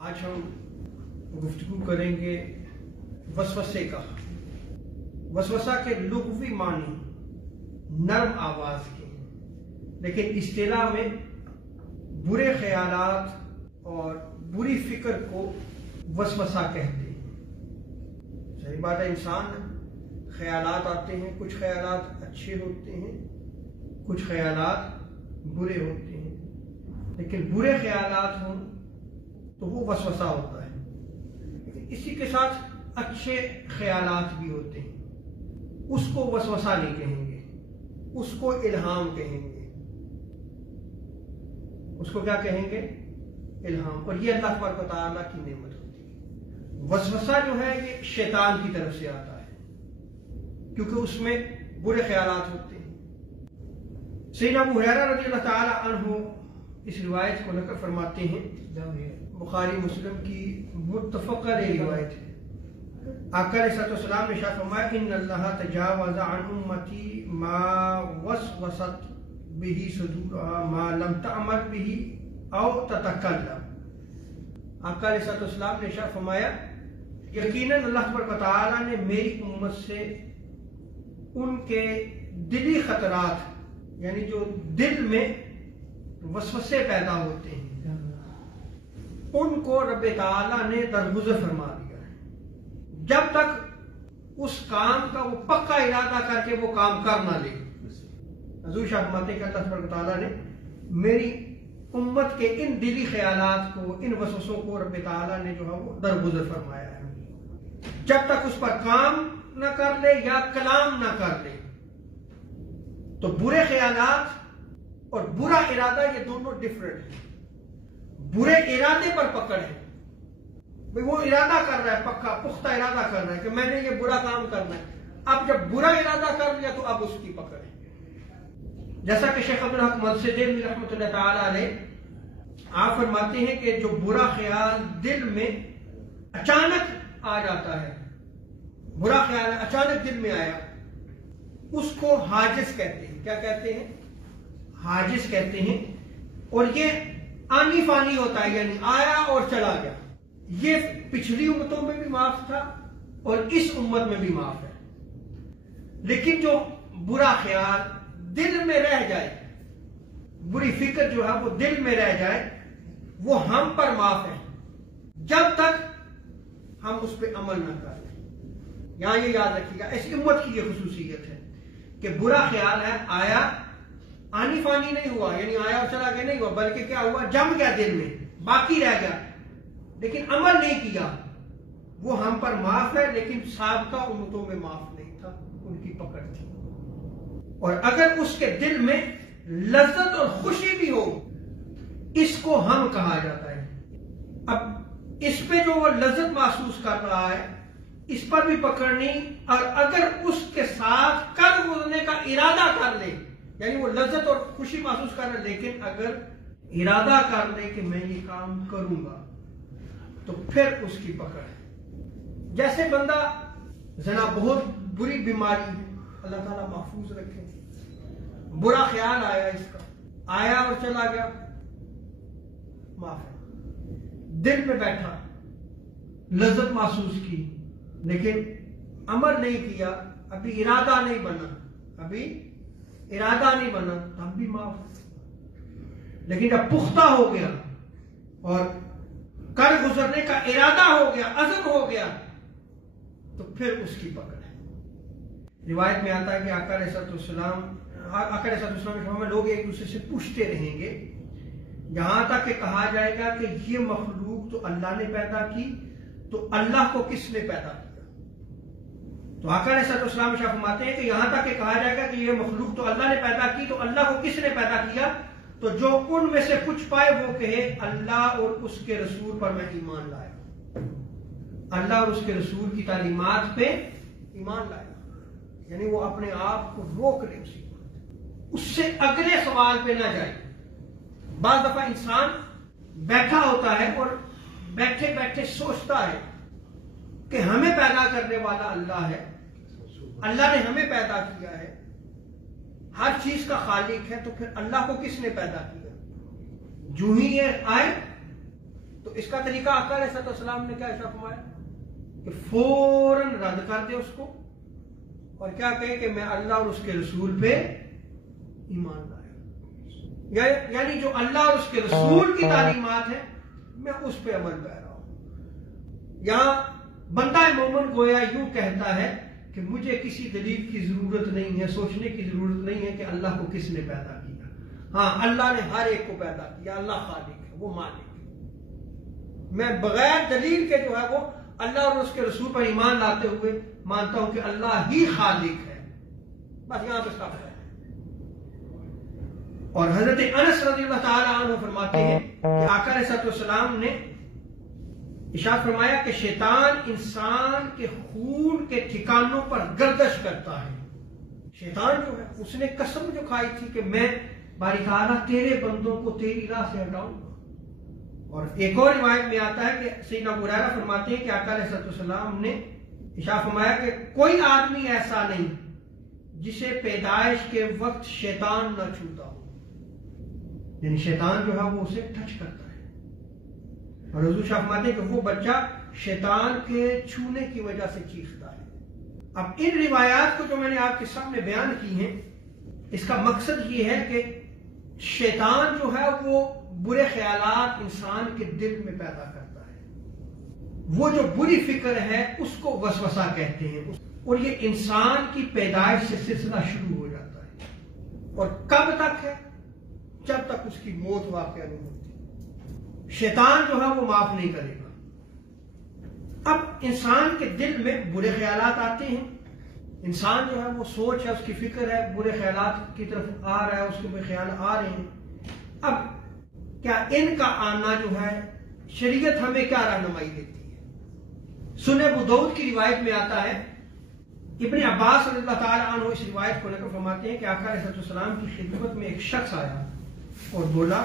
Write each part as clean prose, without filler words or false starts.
آج ہم گفتگو کریں گے وسوسے کا۔ وسوسہ کے لغوی معنی نرم آواز کے، لیکن اصطلاح میں برے خیالات اور بری فکر کو وسوسہ کہتے ہیں۔ صحیح بات ہے، انسان خیالات آتے ہیں، کچھ خیالات اچھے ہوتے ہیں، کچھ خیالات برے ہوتے ہیں، لیکن برے خیالات ہوں تو وہ وسوسہ ہوتا ہے، لیکن اسی کے ساتھ اچھے خیالات بھی ہوتے ہیں، اس کو وسوسہ نہیں کہیں گے، اس کو الہام کہیں گے۔ اس کو کیا کہیں گے؟ الہام۔ اور یہ اللہ تبارک و تعالیٰ کی نعمت ہوتی ہے۔ وسوسہ جو ہے یہ شیطان کی طرف سے آتا ہے، کیونکہ اس میں برے خیالات ہوتے ہیں۔ سیدنا ابو ہریرہ رضی اللہ تعالیٰ عنہ اس روایت کو نقل فرماتے ہیں، بخاری مسلم کی متفق علیہ روایت ہے۔ آقا علیہ الصلوۃ والسلام نے ارشاد فرمایا ان اللہ تجاوز عن امتی ما وسوست به صدورها ما لم تعمل به او تتکلم۔ آقا علیہ الصلوۃ والسلام نے ارشاد فرمایا یقیناً اللہ تبارک و تعالیٰ نے میری امت سے ان کے دلی خطرات، یعنی جو دل میں وسوسے پیدا ہوتے ہیں، ان کو رب تعالیٰ نے درگزر فرما دیا ہے، جب تک اس کام کا وہ پکا ارادہ کر کے وہ کام کر نہ لے۔ حضور شاہ فرماتے ہیں کہ اللہ تبارک و تعالیٰ نے میری امت کے ان دلی خیالات کو، ان وسوسوں کو رب تعالیٰ نے جو ہے وہ درگزر فرمایا ہے، جب تک اس پر کام نہ کر لے یا کلام نہ کر لے۔ تو برے خیالات اور برا ارادہ یہ دونوں ڈفرنٹ ہیں۔ برے ارادے پر پکڑ ہے، وہ ارادہ کر رہا ہے، پکا پختہ ارادہ کر رہا ہے کہ میں نے یہ برا کام کرنا ہے، اب جب برا ارادہ کر لیا تو اب اس کی پکڑ ہے۔ جیسا کہ شیخ عبدالحق منصدی رحمۃ اللہ تعالی علیہ آپ فرماتے ہیں کہ جو برا خیال دل میں اچانک آ جاتا ہے، برا خیال اچانک دل میں آیا، اس کو حاجز کہتے ہیں۔ کیا کہتے ہیں؟ حاجز کہتے ہیں۔ اور یہ آنی فانی ہوتا ہے، یعنی آیا اور چلا گیا۔ یہ پچھلی امتوں میں بھی معاف تھا اور اس امت میں بھی معاف ہے، لیکن جو برا خیال دل میں رہ جائے، بری فکر جو ہے وہ دل میں رہ جائے، وہ ہم پر معاف ہے جب تک ہم اس پہ عمل نہ کر لیں۔ یہاں یہ یاد رکھیے گا، اس امت کی یہ خصوصیت ہے کہ برا خیال ہے، آیا، آنی فانی نہیں ہوا، یعنی آیا اور چلا گیا نہیں ہوا، بلکہ کیا ہوا؟ جم گیا دل میں، باقی رہ گیا، لیکن عمل نہیں کیا، وہ ہم پر معاف ہے، لیکن سابقہ امتوں میں معاف نہیں تھا، ان کی پکڑ تھی۔ اور اگر اس کے دل میں لذت اور خوشی بھی ہو، اس کو ہم کہا جاتا ہے۔ اب اس پہ جو وہ لذت محسوس کر رہا ہے، اس پر بھی پکڑ نہیں، اور اگر اس کے ساتھ کر گزرنے کا ارادہ کر لے، یعنی وہ لذت اور خوشی محسوس کر رہے، لیکن اگر ارادہ کر لے کہ میں یہ کام کروں گا، تو پھر اس کی پکڑ ہے۔ جیسے بندہ زنا بہت بری بیماری ہے، اللہ تعالیٰ محفوظ رکھے، برا خیال آیا، اس کا آیا اور چلا گیا، معاف ہے، دل میں بیٹھا، لذت محسوس کی، لیکن عمل نہیں کیا، ابھی ارادہ نہیں بنا، ابھی ارادہ نہیں بنا، تب بھی معاف ہے۔ لیکن جب پختہ ہو گیا اور کر گزرنے کا ارادہ ہو گیا، عزم ہو گیا، تو پھر اس کی پکڑ ہے۔ روایت میں آتا ہے کہ آقا علیہ الصلوۃ والسلام میں لوگ ایک دوسرے سے پوچھتے رہیں گے یہاں تک کہ کہا جائے گا کہ یہ مخلوق تو اللہ نے پیدا کی، تو اللہ کو کس نے پیدا کیا؟ تو آقا علیہ الصلوۃ والسلام فرماتے ہیں کہ یہاں تک کہ کہا جائے گا کہ یہ مخلوق تو اللہ نے پیدا کی، تو اللہ کو کس نے پیدا کیا؟ تو جو ان میں سے کچھ پائے وہ کہے اللہ اور اس کے رسول پر میں ایمان لایا، اللہ اور اس کے رسول کی تعلیمات پہ ایمان لایا، یعنی وہ اپنے آپ کو روک لے، اس سے اگلے سوال پہ نہ جائے۔ بعض دفعہ انسان بیٹھا ہوتا ہے اور بیٹھے بیٹھے سوچتا ہے کہ ہمیں پیدا کرنے والا اللہ ہے، اللہ نے ہمیں پیدا کیا ہے، ہر چیز کا خالق ہے، تو پھر اللہ کو کس نے پیدا کیا؟ جو ہی یہ آئے تو تو اس کا طریقہ آقا علیہ السلام نے کیا ارشاد فرمایا کہ فوراً رد کر دے اس کو اور کیا کہے کہ میں اللہ اور اس کے رسول پہ ایمان لایا، یعنی جو اللہ اور اس کے رسول کی تعلیمات ہیں میں اس پہ عمل پیرا ہوں۔ یہاں بندہ مومن گویا یوں کہتا ہے کہ مجھے کسی دلیل کی ضرورت نہیں ہے، سوچنے کی ضرورت نہیں ہے کہ اللہ کو کس نے پیدا کیا۔ ہاں اللہ نے ہر ایک کو پیدا کیا، اللہ خالق ہے، وہ مالک ہے۔ میں بغیر دلیل کے جو ہے وہ اللہ اور اس کے رسول پر ایمان لاتے ہوئے مانتا ہوں کہ اللہ ہی خالق ہے، بس یہاں پہ سب ہے۔ اور حضرت انس رضی اللہ تعالی عنہ فرماتے ہیں کہ آقا علیہ السلام نے ارشاد فرمایا کہ شیطان انسان کے خون کے ٹھکانوں پر گردش کرتا ہے۔ شیطان جو ہے اس نے قسم جو کھائی تھی کہ میں باری تعالیٰ تیرے بندوں کو تیری راہ سے ہٹاؤں گا۔ اور ایک اور روایت میں آتا ہے کہ سیدنا ابو ہریرہ فرماتے ہیں کہ آقا علیہ السلام نے ارشاد فرمایا کہ کوئی آدمی ایسا نہیں جسے پیدائش کے وقت شیطان نہ چھوتا ہو، یعنی شیطان جو ہے وہ اسے ٹچ کرتا ہے۔ اور حضور شاہ فرماتے ہیں کہ وہ بچہ شیطان کے چھونے کی وجہ سے چیختا ہے۔ اب ان روایات کو جو میں نے آپ کے سامنے بیان کی ہیں، اس کا مقصد یہ ہے کہ شیطان جو ہے وہ برے خیالات انسان کے دل میں پیدا کرتا ہے۔ وہ جو بری فکر ہے اس کو وسوسہ کہتے ہیں، اور یہ انسان کی پیدائش سے سلسلہ شروع ہو جاتا ہے، اور کب تک ہے؟ جب تک اس کی موت واقع نہیں ہوتی۔ شیطان جو ہے وہ معاف نہیں کرے گا۔ اب انسان کے دل میں برے خیالات آتے ہیں، انسان جو ہے وہ سوچ ہے، اس کی فکر ہے، برے خیالات کی طرف آ رہا ہے، اس کے برے خیال آ رہے ہیں۔ اب کیا ان کا آنا جو ہے شریعت ہمیں کیا رہنمائی دیتی ہے؟ سنن ابو داؤد کی روایت میں آتا ہے، ابن عباس رضی اللہ تعالی عنہ اس روایت کو لے کر فرماتے ہیں کہ آقا علیہ السلام کی خدمت میں ایک شخص آیا اور بولا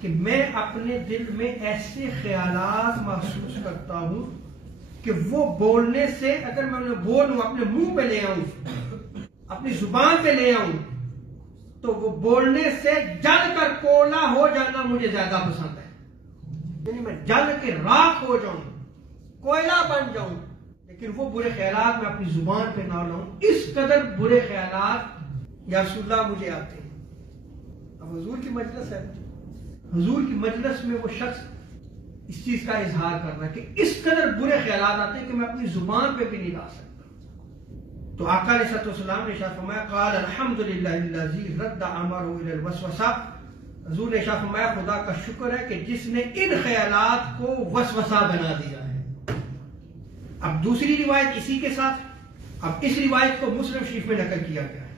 کہ میں اپنے دل میں ایسے خیالات محسوس کرتا ہوں کہ وہ بولنے سے، اگر میں انہیں بولوں اپنے منہ پہ لے آؤں، اپنی زبان پہ لے آؤں، تو وہ بولنے سے جل کر کولا ہو جانا مجھے زیادہ پسند ہے۔ یعنی میں جل کے راکھ ہو جاؤں، کوئلہ بن جاؤں، لیکن وہ برے خیالات میں اپنی زبان پہ نہ لاؤں۔ اس قدر برے خیالات یا رسول اللہ مجھے آتے ہیں۔ اب حضور کی مجلس ہے، حضور کی مجلس میں وہ شخص اس چیز کا اظہار کر رہا ہے کہ اس قدر برے خیالات آتے ہیں کہ میں اپنی زبان پہ بھی نہیں لا سکتا۔ تو آقا علیہ السلام نے ارشاد فرمایا قال الحمدللہ الذی رد امرہ الی الوسوسہ، حضور نے ارشاد فرمایا خدا کا شکر ہے کہ جس نے ان خیالات کو وسوسہ بنا دیا ہے۔ اب دوسری روایت اسی کے ساتھ، اب اس روایت کو مسلم شریف میں نقل کیا گیا ہے۔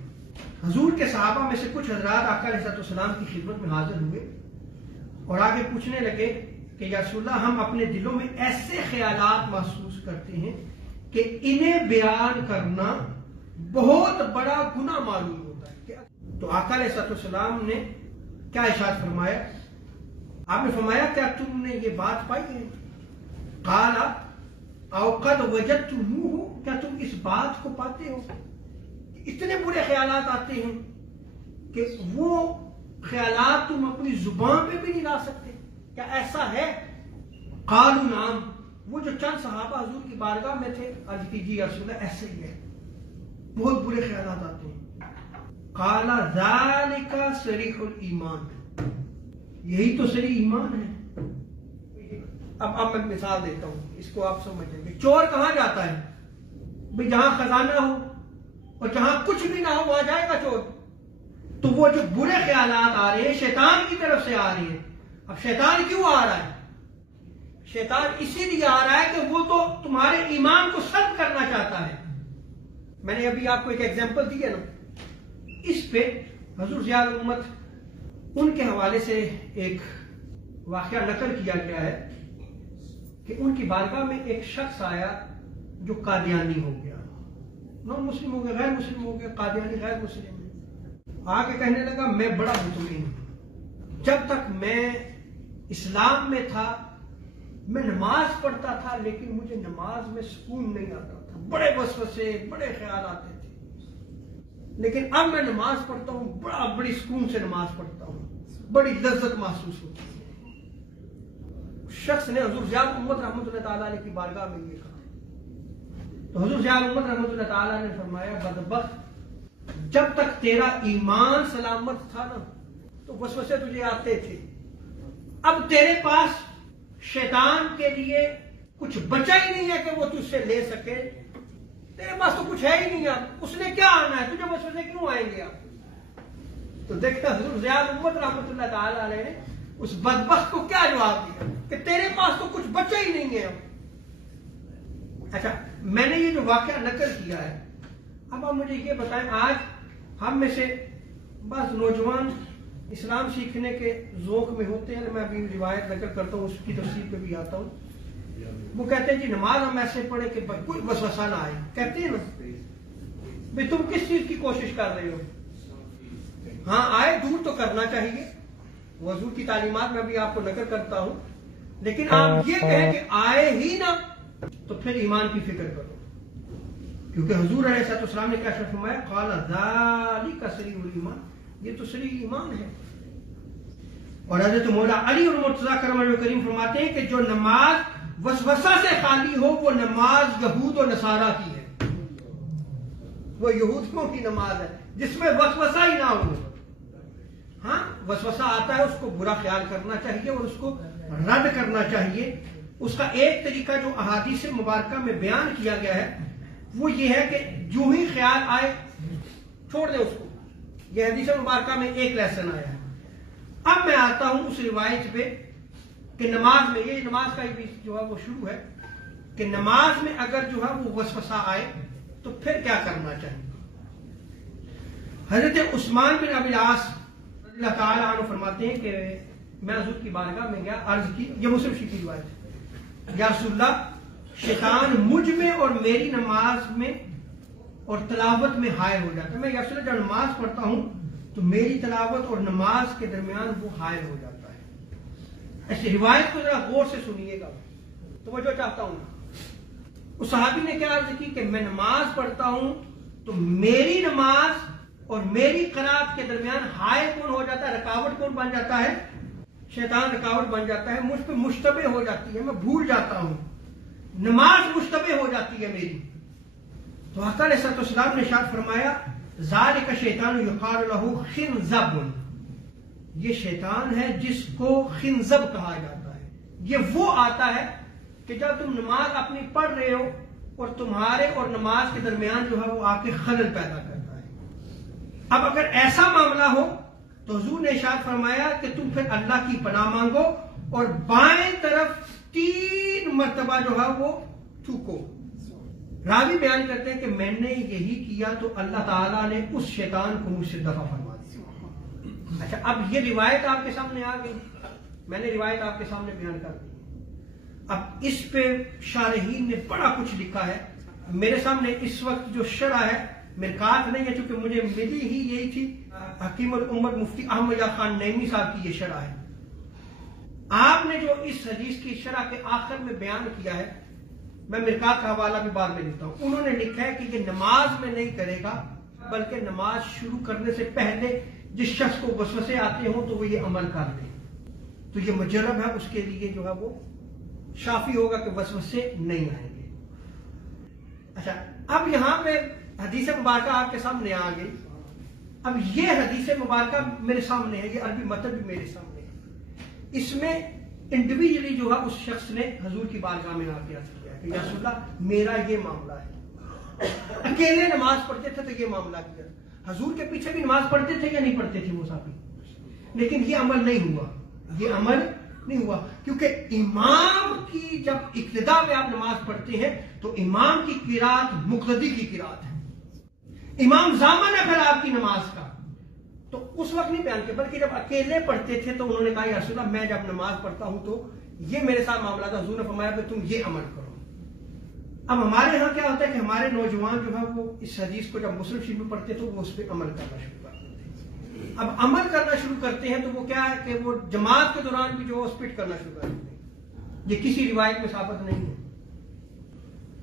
حضور کے صحابہ میں سے کچھ حضرات آقا علیہ السلام کی خدمت میں حاضر ہوئے اور آگے پوچھنے لگے کہ یا رسول اللہ ہم اپنے دلوں میں ایسے خیالات محسوس کرتے ہیں کہ انہیں بیان کرنا بہت بڑا گناہ معلوم ہوتا ہے۔ تو آقا علیہ السلام نے کیا ارشاد فرمایا؟ آپ نے فرمایا کیا تم نے یہ بات پائی ہے؟ قال او قد وجدتموہ، کیا تم اس بات کو پاتے ہو؟ اتنے برے خیالات آتے ہیں کہ وہ خیالات تم اپنی زبان پہ بھی نہیں لا سکتے، کیا ایسا ہے؟ قالوا نعم، وہ جو چند صحابہ حضور کی بارگاہ میں تھے، عرض کیجیے یا رسول اللہ ایسے ہی ہے، بہت برے خیالات آتے ہیں۔ قال ذالک صریح الایمان، یہی تو صریح ایمان ہے۔ اب میں مثال دیتا ہوں، اس کو آپ سمجھیں گے۔ چور کہاں جاتا ہے؟ بھئی جہاں خزانہ ہو اور جہاں کچھ بھی نہ ہو وہاں جائے گا چور۔ تو وہ جو برے خیالات آ رہے ہیں شیطان کی طرف سے آ رہے ہیں۔ اب شیطان کیوں آ رہا ہے؟ شیطان اسی لیے آ رہا ہے کہ وہ تو تمہارے ایمان کو سلب کرنا چاہتا ہے۔ میں نے ابھی آپ کو ایک ایگزامپل دی ہے نا، اس پہ حضور ضیاء الامت ان کے حوالے سے ایک واقعہ نقل کیا گیا ہے کہ ان کی بارگاہ میں ایک شخص آیا جو قادیانی ہو گیا، نان مسلم ہو گیا، غیر مسلم ہو گیا، قادیانی غیر مسلم ہے۔ آ کے کہنے لگا میں بڑا مطمئن ہوں، جب تک میں اسلام میں تھا میں نماز پڑھتا تھا لیکن مجھے نماز میں سکون نہیں آتا تھا، بڑے وسوسے بڑے خیال آتے تھے، لیکن اب میں نماز پڑھتا ہوں بڑی سکون سے نماز پڑھتا ہوں، بڑی لذت محسوس ہوتی ہے۔ शख्स ने हुजूर ज़ियाउल उम्मत रहमतुल्लाह ताला अलैह की बारगाह में ये कहा, तो हुजूर ज़ियाउल उम्मत रहमतुल्लाह ताला ने फरमाया, बदबख्त, जब तक तेरा ईमान सलामत था ना तो वसवसे तुझे आते थे, अब तेरे पास शैतान के लिए कुछ बचा ही नहीं है कि वो तुझसे ले सके, तेरे पास तो कुछ है ही नहीं, अब उसने क्या आना है, तुझे वसवसे क्यों आएंगे अब? तो देखा हुजूर ज़ियाउल उम्मत रहमतुल्लाह ताला अलैह ने उस बदबख्त को क्या जवाब दिया कि तेरे पास तो कुछ बचा ही नहीं है अब। अच्छा, मैंने ये जो वाकया नकल किया है, अब आप मुझे ये बताएं, आज हम में से बस नौजवान इस्लाम सीखने के ज़ौक़ में होते हैं, मैं अभी रिवायत नकल करता हूँ, उसकी तफसीर पे भी आता हूँ, वो कहते हैं जी नमाज हम ऐसे पढ़े कि कोई वसवसा ना आए। कहते हैं ना भाई तुम किस चीज की कोशिश कर रहे हो? हाँ, आए दूर तो करना चाहिए, वजू की तालीमात में भी आपको नकल करता हूं, लेकिन आप ये कहें कि आए ही ना तो फिर ईमान की फिक्र करो, क्योंकि हुजूर अलैहिस्सलाम ने क्या फरमाया, क़ाला ज़ालिका सरीउल ईमान, ये तो सरी ईमान है। और हज़रत मौला अली और मुर्तज़ा करम करीम फरमाते हैं कि जो नमाज वसवसा से खाली हो वो नमाज यहूद और नसारा की है, वो यहूदियों की नमाज है जिसमें वसवसा ही ना हो। हाँ, वसवसा आता है, उसको बुरा ख्याल करना चाहिए और उसको रद्द करना चाहिए। उसका एक तरीका जो अहादीस मुबारका में बयान किया गया है वो ये है कि जो ही ख्याल आए छोड़ दे उसको। यह हदीस मुबारका में एक लेसन आया है। अब मैं आता हूं उस रिवायत पे कि नमाज में, ये नमाज का भी जो है वो शुरू है कि नमाज में अगर जो है वो वसवसा आए तो फिर क्या करना चाहिए। हजरत उस्मान बिन अबी आस रज़ियल्लाहु ताला अन्हु फरमाते हैं कि मैं हुजूर की बारगाह में गया, अर्ज की, ये मुस्लिम शरीफ की रिवायत है, या रसूलल्लाह, शैतान मुझ में और मेरी नमाज में और तलावत में हायल हो जाता है। मैं या रसूलल्लाह जब नमाज पढ़ता हूं तो मेरी तलावत और नमाज के दरमियान वो हायल हो जाता है। ऐसी रिवायत को जरा गौर से सुनिएगा, तो वो जो चाहता हूं। उस सहाबी ने क्या अर्ज की कि मैं नमाज पढ़ता हूं तो मेरी नमाज और मेरी क़राअत के दरमियान हायल कौन हो जाता है, रुकावट कौन बन जाता है? शैतान रुकावट बन जाता है, मुझ पे मुश्तबे हो जाती है, मैं भूल जाता हूं, नमाज मुश्तबे हो जाती है मेरी। तो आका अलैहिस्सलाम ने इरशाद फरमाया, ज़ालिका शैतान युक़ालु लहू खिंज़ब, ये शैतान है जिसको खिंज़ब कहा जाता है। ये वो आता है कि जब तुम नमाज अपनी पढ़ रहे हो और तुम्हारे और नमाज के दरमियान जो है वो आके खलल पैदा करता है। अब अगर ऐसा मामला हो तो हुजूर ने इरशाद फरमाया कि तुम फिर अल्लाह की पनाह मांगो और बाएं तरफ 3 मरतबा जो है वो थूको। रावी बयान करते हैं कि मैंने यही किया तो अल्लाह ताला ने उस शैतान को मुझसे दफा फरमा दिया। अच्छा, अब ये रिवायत आपके सामने आ गई, मैंने रिवायत आपके सामने बयान कर दी। अब इस पे शारहीन ने बड़ा कुछ लिखा है। मेरे सामने इस वक्त जो शरह है मिरकात नहीं है, चूंकि मुझे मिली ही यही थी, हकीम उम्मत मुफ्ती अहमद या खान नईमी साहब की ये शरह है। आपने जो इस हदीस की शरह के आखिर में बयान किया है, मैं मिरकात का हवाला भी बाद में लिखता हूं। उन्होंने लिखा है कि ये नमाज में नहीं करेगा, बल्कि नमाज शुरू करने से पहले जिस शख्स को वसवसे आते हो तो वो ये अमल कर ले, तो ये मुजर्रब है, उसके लिए जो है वो शाफी होगा कि वसवसे नहीं आएंगे। अच्छा, अब यहां पे हदीस मुबारका आपके सामने आ गई। अब ये हदीस मुबारका मेरे सामने है, ये अरबी मतलब भी मेरे सामने है। इसमें इंडिविजुअली जो है उस शख्स ने हुजूर की बारगाह में आके अर्ज किया कि या रसूलल्लाह मेरा ये मामला है। अकेले नमाज पढ़ते थे तो ये मामला किया, हुजूर के पीछे भी नमाज पढ़ते थे या नहीं पढ़ते थे वो साहब, लेकिन ये अमल नहीं हुआ, ये अमल नहीं हुआ, क्योंकि इमाम की जब इक्तिदा में आप नमाज पढ़ते हैं तो इमाम की किरात मुक्तदी की किरात है। इमाम ज़ामन है फिर आपकी नमाज का, तो उस वक्त नहीं बयान किया, बल्कि जब अकेले पढ़ते थे तो उन्होंने कहा या रसूलल्लाह मैं जब नमाज पढ़ता हूं तो ये मेरे साथ मामला था, हुजूर ने फरमाया कि तुम ये अमल करो। अब हमारे यहाँ क्या होता है कि हमारे नौजवान जो है वो इस हदीस को जब मुस्लिम शरीफ में पढ़ते तो वो उस पर अमल करना शुरू करते थे। अब अमल करना शुरू करते हैं तो वो क्या है कि वो जमात के दौरान भी जो स्पिट करना शुरू कर देते हैं। ये किसी रिवायत में साबित नहीं है।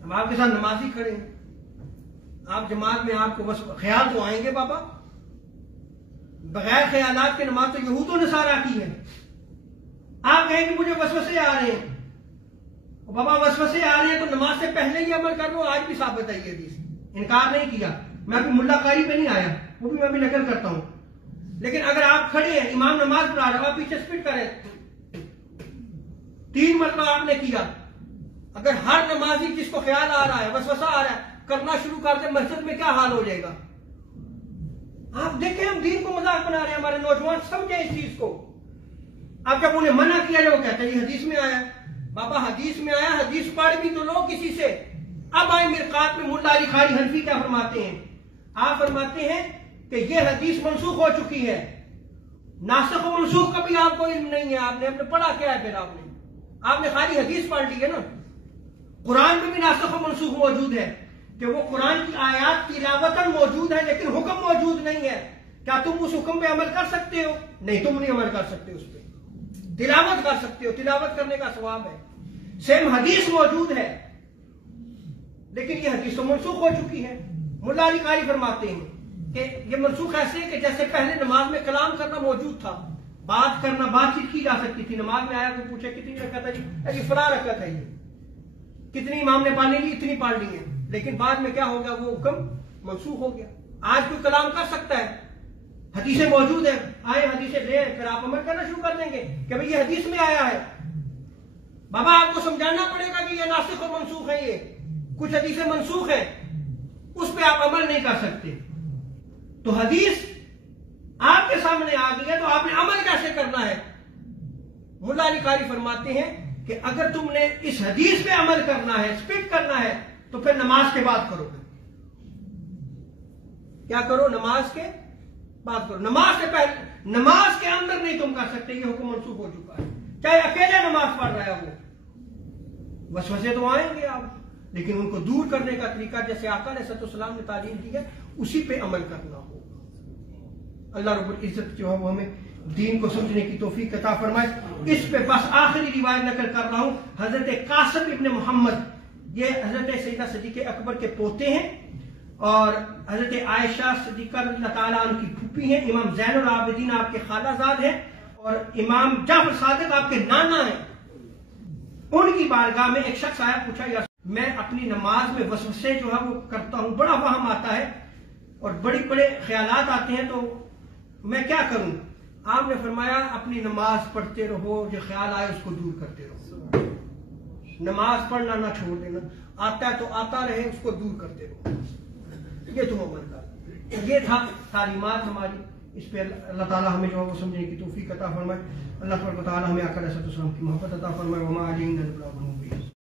अब आपके साथ नमाजी खड़े हैं, आप जमात में, आपको बस ख्याल तो आएंगे बाबा, बगैर ख्यालात के नमाज तो यहूद और नसारा की है। आप कहें कि मुझे वसवसे आ रहे हैं, बाबा वसवसे आ रहे हैं तो नमाज से पहले ही अमल कर लो, आज भी साबित है ये हदीस, इनकार नहीं किया। मैं अभी मुल्ला कारी पे नहीं आया, वो भी मैं अभी नकल करता हूं। लेकिन अगर आप खड़े हैं, इमाम नमाज पढ़ा रहे हो, आप पीछे स्पिट करें, 3 मरतबा आपने किया, अगर हर नमाजी जिसको ख्याल आ रहा है, वसवसा आ रहा है, करना शुरू कर दे, मस्जिद में क्या हाल हो जाएगा। आप देखें, हम दीन को मजाक बना रहे हैं, हमारे नौजवान समझे इस चीज को। अब जब उन्हें मना किया जाए वो कहते हैं ये हदीस में आया। बाबा हदीस में आया, हदीस पढ़ भी तो लो किसी से। अब आए मिरकात में मुल्ला अली खारी हनफी क्या फरमाते हैं, आप फरमाते हैं कि ये हदीस मनसूख हो चुकी है। नासिख और मनसूख का भी आपको इल्म नहीं है, आपने पढ़ा क्या है, फिर आपने खाली हदीस पढ़ ली है ना। कुरान में भी नासिख और मनसूख मौजूद है कि वो कुरान की आयात तिलावतन मौजूद है लेकिन हुक्म मौजूद नहीं है। क्या तुम उस हुक्म पे अमल कर सकते हो? नहीं, तुम नहीं अमल कर सकते उस पर। तिलावत कर सकते हो, तिलावत करने का सवाब है। सेम हदीस मौजूद है लेकिन ये हदीस तो मनसूख हो चुकी है। मुल्ला अली कारी फरमाते हैं कि ये मनसूख ऐसे है कि जैसे पहले नमाज में कलाम करना मौजूद था, बात करना, बातचीत की जा सकती थी। नमाज में आया तो पूछे कितनी रकअत है जी, फला रकअत है, ये कितनी इमाम ने पढ़ ली, इतनी पढ़ ली है। लेकिन बाद में क्या हो गया, वो हुक्म मनसूख हो गया। आज कोई कलाम कर सकता है, हदीसें मौजूद है, आए हदीसें ले, फिर आप अमल करना शुरू कर देंगे कि भाई ये हदीस में आया है। बाबा आपको समझाना पड़ेगा कि ये नासिख और मनसूख है, ये कुछ हदीसें मनसूख है, उस पर आप अमल नहीं कर सकते। तो हदीस आपके सामने आ गई है तो आपने अमल कैसे करना है। मुल्ला अली कारी फरमाते हैं कि अगर तुमने इस हदीस पे अमल करना है, स्पिट करना है, तो फिर नमाज के बाद करोगे। क्या करो, नमाज के बाद करो। नमाज से पहले, नमाज के अंदर नहीं तुम कर सकते, ये हुक्म मनसूख हो चुका है। चाहे अकेले नमाज पढ़ रहा है वो, वसवसे तो आएंगे आप, लेकिन उनको दूर करने का तरीका जैसे आका अलैहिस्सलाम ने तालीम दी है उसी पे अमल करना होगा। अल्लाह रब्बुल इज्जत जो है वो हमें दीन को समझने की तौफीक अता फरमाए। इस पे बस आखिरी रिवायत नकल कर रहा हूं, हजरत कासिम इब्न मोहम्मद, ये हजरत सैयदना सिद्दीक़ अकबर के पोते हैं और हजरत आयशा सिद्दीक़ा रज़ियल्लाहु ताला अन्हा की फूफी हैं। इमाम ज़ैनुल आबिदीन आपके खालाजाद हैं और इमाम जाफर सादिक आपके नाना हैं। उनकी बारगाह में एक शख्स आया, पूछा या मैं अपनी नमाज में वसवसे जो है वो करता हूं, बड़ा वहम आता है और बड़े बड़े ख्यालात आते हैं, तो मैं क्या करूं। आपने फरमाया अपनी नमाज पढ़ते रहो, जो ख्याल आए उसको दूर करते रहो, नमाज पढ़ना ना छोड़ देना, आता है तो आता रहे, उसको दूर करते रहो, ये तुम अमल कर। ये था तालीमात हमारी, इस पे अल्लाह ताला हमें जो है वो समझने की तौफीक अता फरमाए। अल्लाह तआला हमें आका अलैहिस्सलाम की मोहब्बत अता फरमाए। वमा अलैना इल्ला